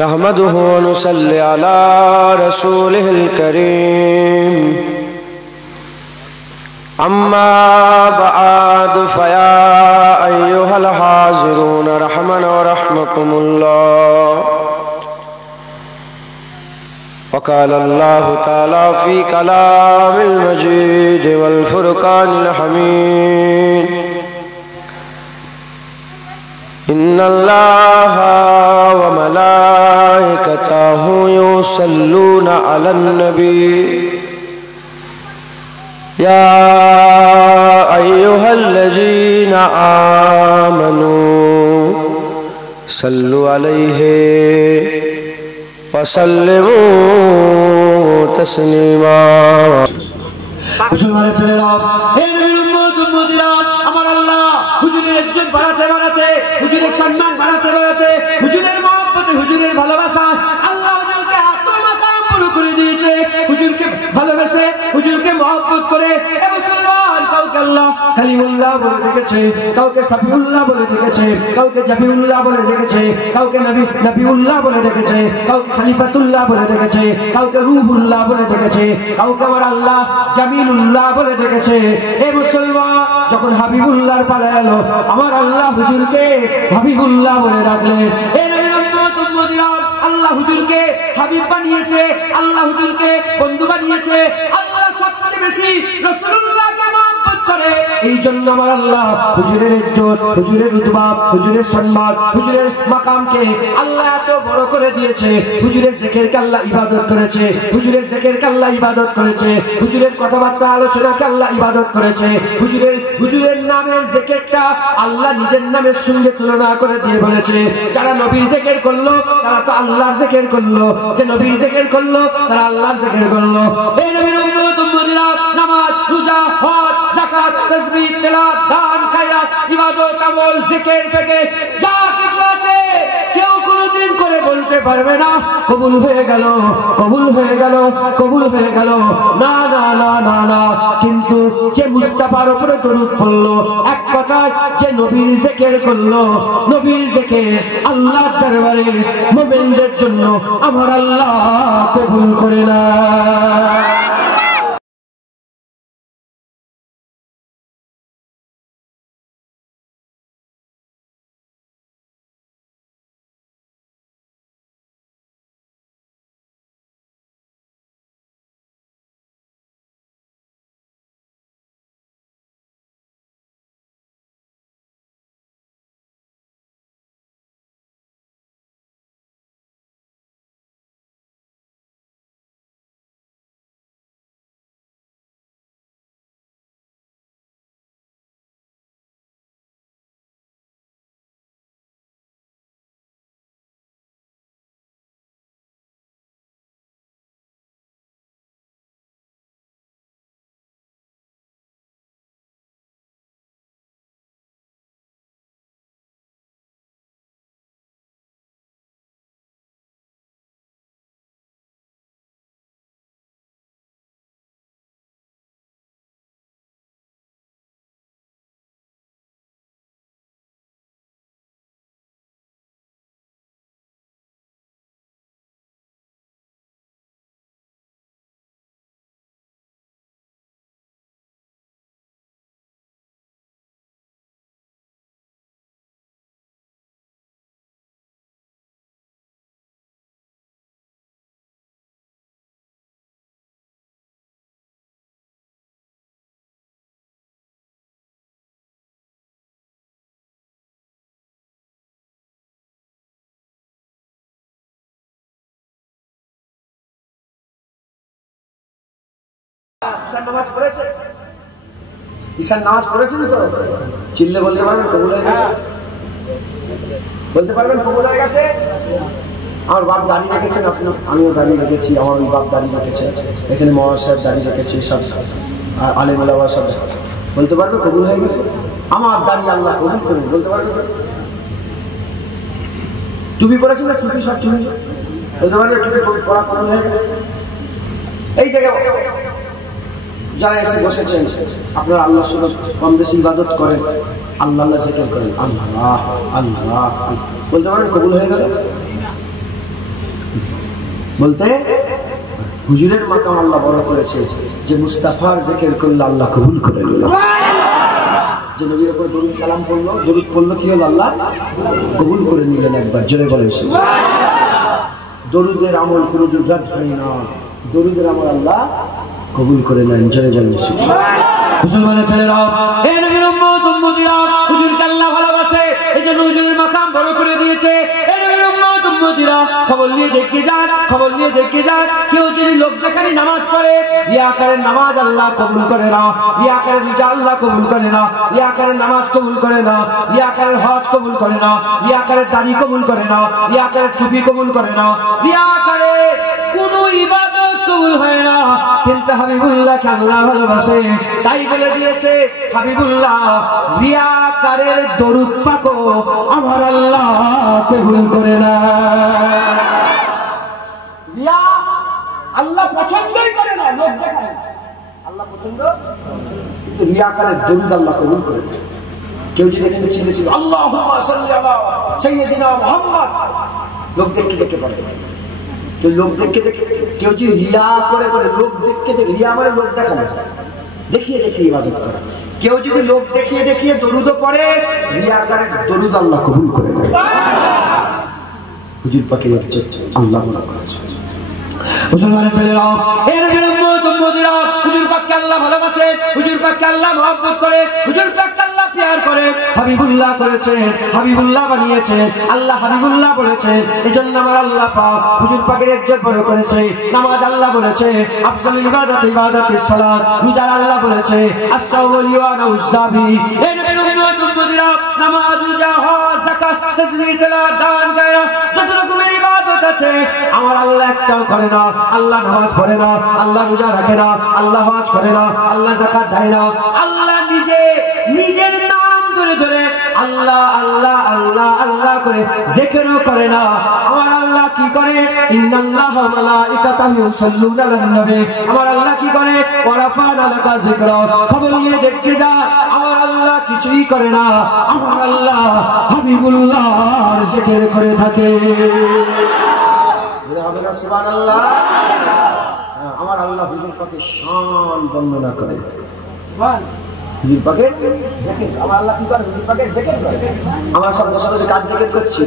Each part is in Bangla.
नहमदुहु व नुसल्ली अला रसूलिहिल करीम अम्मा बअद फया अय्युहल हाज़िरून रहमन व रहमकुमुल्लाह वक़ाल अल्लाहु तआला फ़ी कलामिल मजीद वल फ़ुरक़ानिल हमीद इन्नल्लाह व मलाइकतहु युसल्लूना अलन नबी या अय्युहल्लज़ीना आमनू सल्लु अलैहि वसल्लिमू तस्लीमा। मुसलमान ছেলেরা, হে নবীর উম্মত উম্মতিরা, আমার আল্লাহ হুজুরের ইজ্জত বাড়াতে বাড়াতে, হুজুরের সম্মান বাড়াতে বাড়াতে, হুজুরের মহব্বতে, হুজুরের ভালোবাসা আল্লাহ হুজুরকে আত্মমাকাম পুরো করে দিয়েছে। হুজুরকে ভালোবেসে, হুজুরকে মহব্বত করে এ মুসলমান কাউকে আল্লাহ কালিমুল্লাহ বলে ডেকেছে, কাউকে সাফিউল্লাহ বলে ডেকেছে, কাউকে জাবিউল্লাহ বলে ডেকেছে, কাউকে নবিউল্লাহ বলে ডেকেছে, কাউকে খলিফাতুল্লাহ বলে ডেকেছে, কাউকে রূহুল্লাহ বলে ডেকেছে, কাউকে আমার আল্লাহ জামিলুল্লাহ বলে ডেকেছে। এ মুসলমান যখন হাবিবুল্লাহর পালা এলো, আমার আল্লাহ হুজুরকে হাবিবুল্লাহ বলে ডাকলেন। এ নবীর উম্মত উম্মতিরা, আল্লাহ হুজুরকে হাবিব বানিয়েছে, আল্লাহ হুজুরকে বন্ধু বানিয়েছে, আল্লাহ সবচেয়ে বেশি রাসূলুল্লাহকে মহব্বত করে। এই জন্য আমার আল্লাহ হুজুরের ইজ্জত, হুজুরের রুতবা, হুজুরের সম্মান, হুজুরের মাকামকে আল্লাহ এত বড় করে দিয়েছে। হুজুরের জিকিরকে আল্লাহ ইবাদত করেছে, হুজুরের জিকিরকে আল্লাহ ইবাদত করেছে, হুজুরের কথাবার্তা আলোচনাকে আল্লাহ ইবাদত করেছে। হুজুরের নামের জিকিরটা আল্লাহ নিজের নামের সঙ্গে তুলনা করে দিয়ে বলেছে, যারা নবীর জিকির করলো তারা তো আল্লাহর জিকির করলো, যে নবীর জিকির করলো তারা আল্লাহর জিকির করলো। এই নবীর উম্মত উম্মতিরা, নামাজ, রোজা, হজ, যাকাত, তাসবিহ, তেলাওয়াত, দান, খায়রাত, ইবাদত, আমল, জিকির থেকে যা কিছু আছে কেউ কোনোদিন করে বলতে পারবে না কবুল হয়ে গেল, কবুল হয়ে গেল, কবুল হয়ে গেল। না না না না না, কিন্তু যে মুস্তাফার উপরে দরুদ পড়লো, এক কথায় যে নবীর জিকির করলো, নবীর জিকির আল্লাহর দরবারে মুমিনদের জন্য আমার আল্লাহ কবুল করে না। ঈশার নামাজ পড়েছে, ঈশার নামাজ পড়েছেন তো? চিল্লে বলতে পারবেন কবুল হয়ে গেছে? বলতে পারবেন কবুল হয়ে গেছে? আমার বাপ দাঁড়িয়ে রেখেছেন, আপনি, আমিও দাঁড়িয়ে রেখেছি, আমার ওই বাপ দাঁড়িয়ে রেখেছে, এখানে মহারাজ সাহেব দাঁড়িয়ে রেখেছে, সব আলেমুলামা সব। বলতে পারবে কবুল হয়ে গেছে? আমার দাঁড়িয়ে আল্লাহ কবুল করুন, বলতে পারবে? টুপি পড়েছিল, টুপি সব টুপি, বলতে পারবে টুপি পড়া কবুল হয়ে গেছে? এই জায়গায় যারা এসে বসেছেন, আপনারা আল্লাহ শুধু কম বেশি ইবাদত করেন, আল্লাহ আল্লাহ জিকির করেন, আল্লাহ আল্লাহ, বলতে পারেন কবুল হয়ে গেল? বলতে হুজুরের মাকাম আল্লাহ বড় করেছে যে মুস্তাফার জিকির করলে আল্লাহ কবুল করে নিল। যে নবীর উপর দরুদ সালাম পড়লো, দরুদ পড়লো, কি হলো? আল্লাহ কবুল করে নিলেন। একবার জোরে বলেন দরুদের আমল কোনো দুর্ঘাত হয় না, দরুদের আমল আল্লাহ কবুল করে নেন। জোরে বলেন মুসলমানের ছেলেরা, এই নবীর উম্মত উম্মতিরা হুজুরকে আল্লাহ ভালোবাসে, এজন্য হুজুরের মাকাম বড় করে দিয়েছে। এই নবীর উম্মত উম্মতিরা খবর নিয়ে দেখে যান, খবর নিয়ে দেখে যান, কেউ যদি লোক দেখানি নামাজ পড়ে, রিয়াকারের নামাজ আল্লাহ কবুল করে না, রিয়াকারের রোজা আল্লাহ কবুল করে না, রিয়াকারের নামাজ কবুল করে না, রিয়াকারের হজ কবুল করে না, রিয়াকারের দাড়ি কবুল করে না, রিয়াকারের টুপি কবুল করে না, রিয়াকারের কোনো ইবাদত কবুল হয় না। কিন্তু হাবিবুল্লাহকে আল্লাহ ভালোবাসে, তাই বলে দিয়েছে হাবিবুল্লাহ রিয়াকারের দরুদ পাকও আমার আল্লাহ কবুল করে না। রিয়া আল্লাহ পছন্দই করে না, লোক দেখায় না, আল্লাহ পছন্দ, কিন্তু রিয়াকারের দরুদ আল্লাহ কবুল করে না। কেউ যদি এখানে ছিল আল্লাহুম্মা সাল্লি আলা সাইয়্যিদিনা মুহাম্মদ, লোক দেখে দেখে পড়ে, লোক দেখে দেখে, কেউ যদি রিয়া করে করে লোক দেখে দেখে, রিয়া মানে লোক দেখানো, দেখিয়ে দেখিয়ে ইবাদত করা, কেউ যদি লোক দেখিয়ে দেখিয়ে দরুদ পড়ে, রিয়াকারের দরুদ আল্লাহ কবুল করে নেয়। হুজুর পাকের আল্লাহ মনে করেছে। মুসলমানের ছেলেরা, এই নবীর উম্মত উম্মতিরা হুজুর পাককে আল্লাহ ভালোবাসে, হুজুর পাককে আল্লাহ মহব্বত করে, হুজুর পাককে আল্লাহ প্যার করে। হাবিবুল্লাহ করেছে, হাবিবুল্লাহ বানিয়েছে, আল্লাহ হাবিবুল্লাহ বলেছে, এজন্য আমার আল্লাহ পাক হুজুর পাকের ইজ্জত বড় করেছে। নামাজ আল্লাহ বলেছে আফজালুল ইবাদাত ইবাদাতুস সালাত, রোজা আল্লাহ বলেছে as-sawmu লিওয়ানা উস-সাবি। এই নবীর উম্মত উম্মতিরা নামাজ, রোজা, হজ, যাকাত, তাসবিহ, তেলাওয়াত, দান, গায়রা, যত রকমের ইবাদত আছে আমার আল্লাহ একটাও করে না। আল্লাহ নামাজ পড়ে না, আল্লাহ রোজা রাখে না, আল্লাহ হজ করে না, আল্লাহ যাকাত দেয় না, আল্লাহ নিজে নিজের নাম ধরে ধরে আল্লাহ আল্লাহ আল্লাহ আল্লাহ করে জিকিরও করে না। আমার আল্লাহ কি করে? ইন্নাল্লাহা ওয়া মালাইকাতাহু ইউসাল্লুনা আলান নবী। আমার আল্লাহ কি করে? ওয়া রাফা'না লাকা যিকরা। খবর নিয়ে দেখতে যা, আমার আল্লাহ কিছুই করে না, আমার আল্লাহ হাবিবুল্লাহর জিকির করে থাকে। সুবহানাল্লাহ। আমার আল্লাহ হুজুর পাকের শান বর্ণনা করে। হুজুর পাকের জিকির, আমার আল্লাহ কি করে? হুজুর পাকের জিকির করে। আমার সব বসে বসে কাজ জিকির করছি।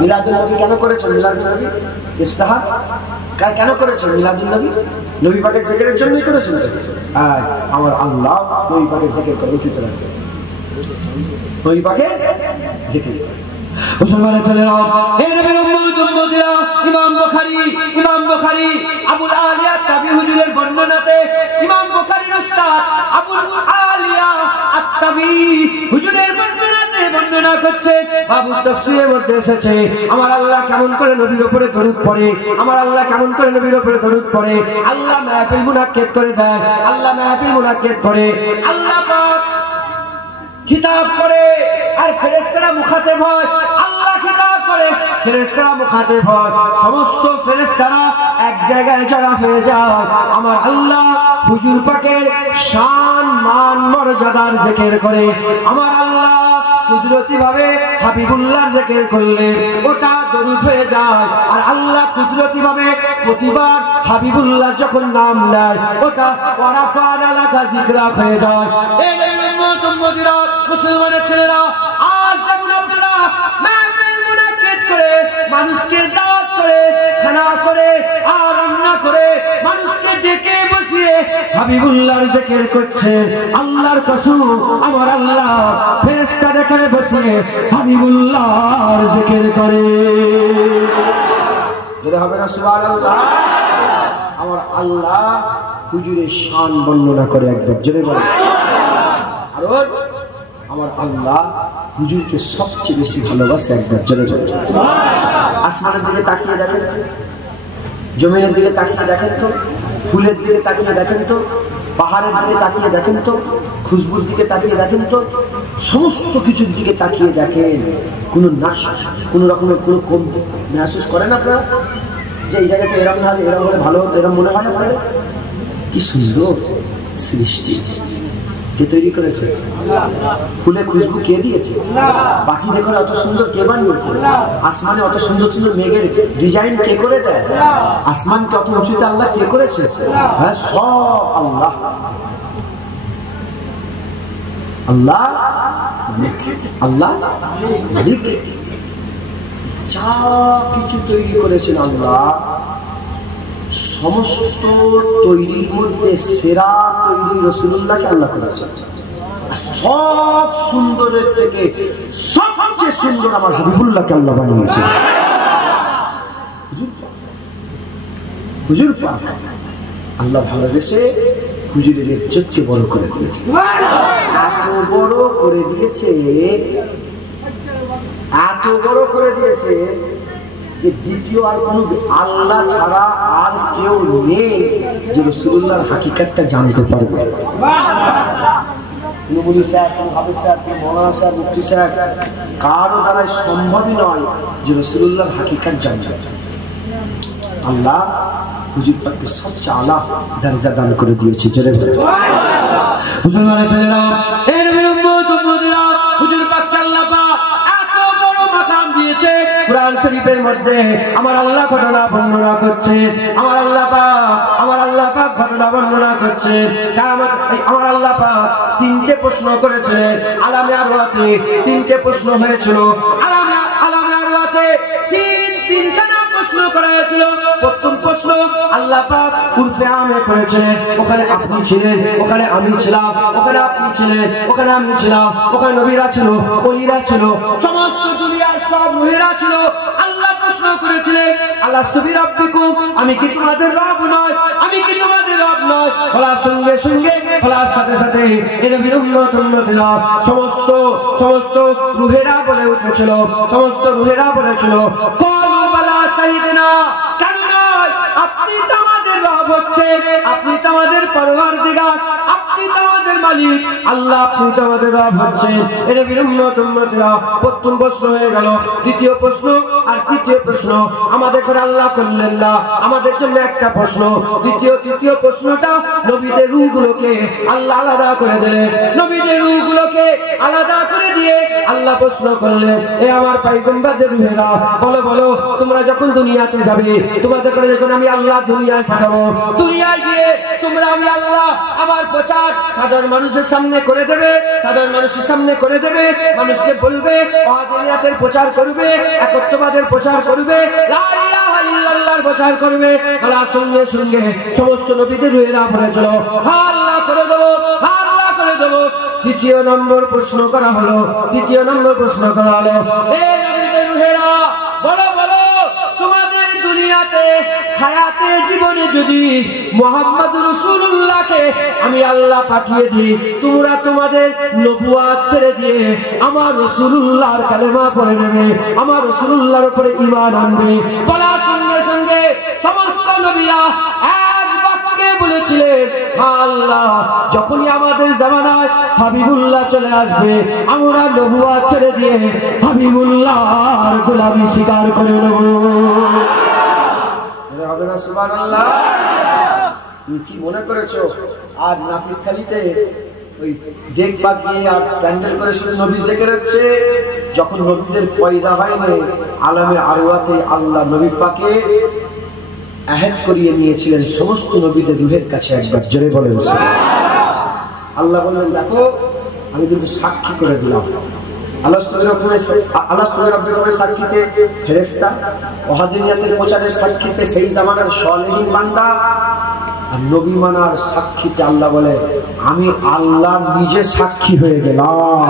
মিলাদুন নবী কেন করেছেন? মিলাদুন নবী ইস্তেহাব কেন করেছেন? মিলাদুন নবী নবী পাকের জিকিরের জন্যই করেছেন। আমার আল্লাহ নবী পাকের জিকির করে, উচিত রাখবে নবী পাকের জিকির করে। মুসলমানের ছেলেরা, এই নবীর উম্মত উম্মতিরা, ইমাম বুখারী আবুল আলিয়া তাবি হুজুরের বর্ণনাতে, ইমাম বুখারীর উস্তাদ আবুল আলিয়া আত-তাবি হুজুরের বর্ণনাতে বর্ণনা করছে, বাবু তাফসীরের মধ্যে এসেছে আমার আল্লাহ কেমন করে নবীর উপরে দরুদ পড়ে, আমার আল্লাহ কেমন করে নবীর উপরে দরুদ পড়ে। আল্লাহ মাহফিল মুনাক্কিদ করে দেয়, আল্লাহ মাহফিল মুনাক্কিদ করে, আল্লাহ পাক খিতাব করে, আর ফেরেশতারা মুখাতেব হয়। আল্লাহ খিতাব করে, ফেরেশতারা মুখাতেব হয়, সমস্ত ফেরেশতারা এক জায়গায় জড়া হয়ে যায়। আমার আল্লাহ হুজুর পাকের শান মান মর্যাদার জিকির করে। আমার আল্লাহ কুদরতি ভাবে হাবিবুল্লাহর জিকির করলে ওটা দরুদ হয়ে যায়। আর আল্লাহ কুদরতি ভাবে প্রতিবার হাবিবুল্লাহ যখন নাম নেয় ওটা ওয়ারাফা'না লাকা যিকরা হয়ে যায়। এই উম্মত উম্মতিরা, মুসলমানের ছেলেরা, আজ যেমন আপনারা মাহফিল মুনাক্কিদ করে, মানুষকে দাওয়াত করে, খানা করে আর রান্না করে, মানুষকে ডেকে বসিয়ে হাবিবুল্লাহর জিকির করছে, আল্লাহর কসম আমার আল্লাহ ফেরেশতা এখানে বসিয়ে হাবিবুল্লাহর জিকির করে। যেটা হবে না সুবহানাল্লাহ। আমার আল্লাহ হুজুরের শান বর্ণনা করে, একবার জেনে বলেন। কারণ আমার আল্লাহ হুজুরকে সবচেয়ে বেশি ভালোবাসে, একবার জেনে বলেন। আসমানের দিকে তাকিয়ে দেখেন, জমিনের দিকে তাকিয়ে দেখেন তো, ফুলের দিকে তাকিয়ে দেখেন তো, পাহাড়ের দিকে তাকিয়ে দেখেন তো, খুশবুর দিকে তাকিয়ে দেখেন তো, সমস্ত কিছুর দিকে তাকিয়ে দেখেন, কোনো নাশ, কোনো রকমের কোনো কমতি মেহসুস করেন আপনারা? যে এই জায়গাতে এরকম হলে এরকম হলে ভালো হতো, এরকম মনে হয় না? কি সুন্দর সৃষ্টি, কে তৈরি করেছে? ফুলে খুশবু কে দিয়েছে? পাখি দেখো অত সুন্দর কে বানিয়েছে? আসমানে অত সুন্দর সুন্দর মেঘের ডিজাইন কে করে দেয়? আসমানকে অত উঁচুতে আল্লাহ কে করেছে? হ্যাঁ, সব আল্লাহ। আল্লাহ আল্লাহ মালিক, যা কিছু তৈরি করেছেন আল্লাহ, সমস্ত তৈরির মধ্যে সেরা তৈরি রাসূলুল্লাহকে আল্লাহ করেছেন। সব সুন্দরের থেকে সবচেয়ে সুন্দর আমার হাবিবুল্লাহকে আল্লাহ বানিয়েছেন। হুজুর পাক আল্লাহ ভালোবেসে হুজুরের ইজ্জতকে বড় করে দিয়েছে। এত বড় করে দিয়েছে, এত বড় করে দিয়েছে যে দ্বিতীয় আর কোন আল্লাহ ছাড়া আর কেউ নেই যে রাসূলুল্লাহর হাকিকাতটা জানতে পারবে। নবী সাহেব, হাফেজ সাহেব, মৌলানা সাহেব, মুফতি সাহেব, কারো দ্বারা সম্ভবই নয় যে রাসূলুল্লাহর হাকিকাত জানবে। আল্লাহ হুজুর পাককে সবচেয়ে আলা দরজা দান করে দিয়েছে। জোরে বলে মুসলমানের ছেলেরা, এর উম্মত উম্মতিরা, হুজুর পাককে আল্লাহ পাক এত বড় মাকাম দিয়েছে। কুরআন শরীফের মধ্যে আমার আল্লাহ ঘটনা বর্ণনা করছে, আমার আল্লাহ পাক ঘটনা বর্ণনা করছে। কিয়ামত আমার আল্লাহ পাক তিনটে প্রশ্ন করেছিলেন আলামে আরওয়াতে। তিনটে প্রশ্ন হয়েছিল আলামে আরওয়াতে, তিনখানা প্রশ্ন করা হয়েছিল। প্রথম প্রশ্ন আল্লাহ পাক উরফে আমে করেছিলেন। ওখানে আপনি ছিলেন, ওখানে আমি ছিলাম, ওখানে আপনি ছিলেন, ওখানে আমি ছিলাম, ওখানে নবীরা ছিল, ওলিরা ছিল, সমস্ত দুনিয়ার সব নবীরা ছিল। আল্লাহ প্রশ্ন করেছিলেন আলাস্তু বিরাব্বিকুম, আমি কি তোমাদের রব নয়? আমি কি তোমাদের রব নয়? বলার সঙ্গে সঙ্গে, বলার সাথে সাথে এই নবীর উম্মতিরা সমস্ত রূহেরা বলে উঠেছিল, সমস্ত রূহেরা বলেছিল ক্বালু বালা শাহিদনা, কেন নয়? আপনি তো আমাদের রব হচ্ছে, আপনি তো আমাদের পরওয়ারদিগার, আপনি তো আমাদের মালিক আল্লাহ, আপনি তো আমাদের রব হচ্ছেন। এই নবীর উম্মতিরা প্রথম প্রশ্ন হয়ে গেল। দ্বিতীয় প্রশ্ন আর তৃতীয় প্রশ্ন আমাদের করে আল্লাহ করলেন না, আমাদের জন্য একটা প্রশ্ন। তৃতীয় প্রশ্নটা নবীদের রূহগুলোকে আল্লাহ আলাদা করে দিলেন। নবীদের রূহগুলোকে আলাদা করে দিয়ে আল্লাহ প্রশ্ন করলেন, এ আমার পয়গম্বরদের রূহেরা, বলো তোমরা যখন দুনিয়াতে যাবে, তোমাদের করে যখন আমি আল্লাহ দুনিয়ায় পাঠাবো, দুনিয়ায় গিয়ে তোমরা আমি আল্লাহ আমার প্রচার সাধারণ মানুষের সামনে করে দেবে, সাধারণ মানুষের সামনে করে দেবে, মানুষকে বলবে, ওয়াহদানিয়াতের প্রচার করবে, একত্ববাদের প্রচার করবে, লা ইলাহা ইল্লাল্লাহর প্রচার করবে। বলার সঙ্গে সঙ্গে সমস্ত নবীদের রূহেরা বলেছিল, হ্যাঁ আল্লাহ করে দেবো, হ্যাঁ আল্লাহ করে দেবো। তৃতীয় নম্বর প্রশ্ন করা হলো, এই নবীদের রূহেরা বলো তোমাদের দুনিয়াতে হায়াতে জীবনে যদি মুহাম্মদুর রাসূলুল্লাহকে আমি আল্লাহ পাঠিয়ে দিই, তোমরা তোমাদের নবুয়াত ছেড়ে দিয়ে আমার রাসূলুল্লাহর কালেমা পড়ে নেবে, আমার রাসূলুল্লাহর উপরে ঈমান আনবে। বলার সঙ্গে সঙ্গে সমস্ত নবীরা এক বাক্যে বলেছিলেন, আল্লাহ যখনই আমাদের জামানায় হাবিবুল্লাহ চলে আসবে, আমরা নবুয়াত ছেড়ে দিয়ে হাবিবুল্লাহর গোলামি স্বীকার করে নেব। হবে না? সুবহানাল্লাহ। তুমি কি মনে করেছো আজ নাপিতখালীতে ওই দেখবা গিয়ে আর প্যান্ডেল করে শুনে নবী জিকির হচ্ছে? যখন নবীদের পয়দা হয়নি, আলামে আরওয়াতে আল্লাহ নবী পাকে আহদ করিয়ে নিয়েছিলেন সমস্ত নবীদের রূহের কাছে। একবার জোরে বলেন আল্লাহ বললেন, দেখো আমি কিন্তু সাক্ষী করে দিলাম। সাক্ষীতে ফেরেশতা, ওয়াহদানিয়াতের প্রচারের সাক্ষীতে সেই জামানার সালেহীন বান্দা, আর নবী মানার সাক্ষীতে আল্লাহ বলে আমি আল্লাহ নিজে সাক্ষী হয়ে গেলাম।